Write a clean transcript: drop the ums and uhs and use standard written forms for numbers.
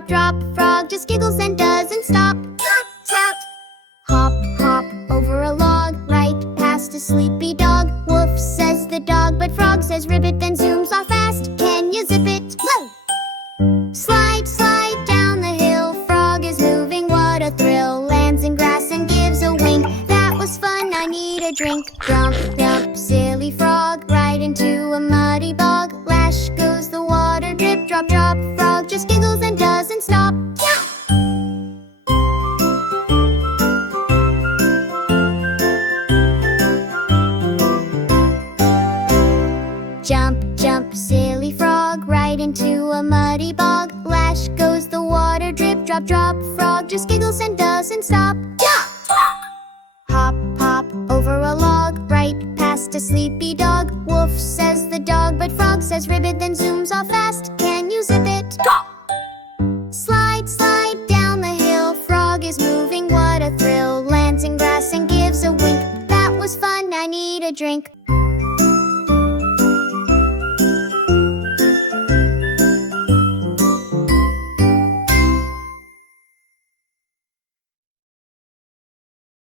drop, drop. Frog just giggles and doesn't stop. Tap, tap. Hop, hop over a log, right past a sleepy dog. Woof, says the dog, but Frog says ribbit, then zooms off fast. Can you zip it? Whoa! Slide, slide down the hill. Frog is moving, what a thrill. Lands in grass and gives a wink. That was fun, I need a drink. Jump, jump, silly frog, right into a muddy bog. Lash goes the water, drip, drop, drop. Frog just giggles and doesn't stop. Yeah! Jump, jump, silly frog, right into a muddy bog. Lash goes the water, drip, drop, drop. Frog just giggles and doesn't stop. Yeah! Hop, hop over a log, right past a sleepy dog. Woof, says the dog, but Frog says ribbit, then zooms off fast. Can you zip it? Go!